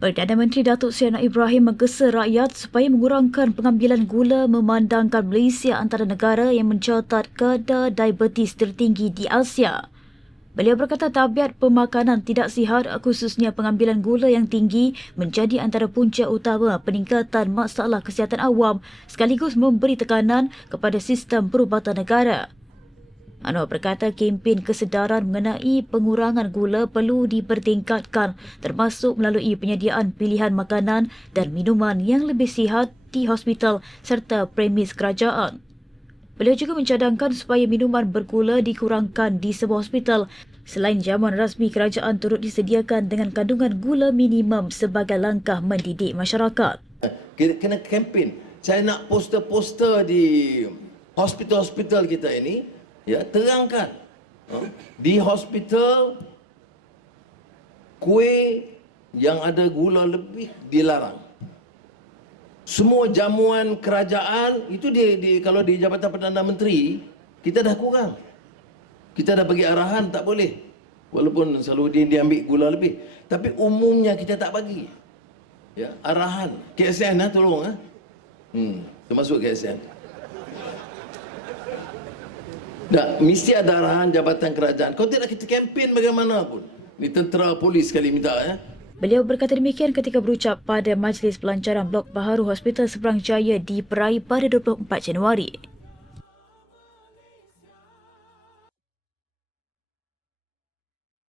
Perdana Menteri Datuk Seri Anwar Ibrahim menggesa rakyat supaya mengurangkan pengambilan gula memandangkan Malaysia antara negara yang mencatat kadar diabetes tertinggi di Asia. Beliau berkata tabiat pemakanan tidak sihat khususnya pengambilan gula yang tinggi menjadi antara punca utama peningkatan masalah kesihatan awam sekaligus memberi tekanan kepada sistem perubatan negara. Anwar berkata kempen kesedaran mengenai pengurangan gula perlu dipertingkatkan termasuk melalui penyediaan pilihan makanan dan minuman yang lebih sihat di hospital serta premis kerajaan. Beliau juga mencadangkan supaya minuman bergula dikurangkan di sebuah hospital selain jamuan rasmi kerajaan turut disediakan dengan kandungan gula minimum sebagai langkah mendidik masyarakat. Kena kempen. Saya nak poster-poster di hospital-hospital kita ini, ya, terangkan. Di hospital, kuih yang ada gula lebih dilarang. Semua jamuan kerajaan, itu kalau di Jabatan Perdana Menteri, kita dah kurang. Kita dah bagi arahan, tak boleh. Walaupun selalu dia ambil gula lebih. Tapi umumnya kita tak bagi. Ya, arahan. KSN tolong. Termasuk KSN. Mesti ada arahan Jabatan Kerajaan. Kalau tidak kita kempen bagaimanapun. Ni tentera polis sekali minta. Beliau berkata demikian ketika berucap pada Majlis Pelancaran Blok Baharu Hospital Seberang Jaya di Perai pada 24 Januari.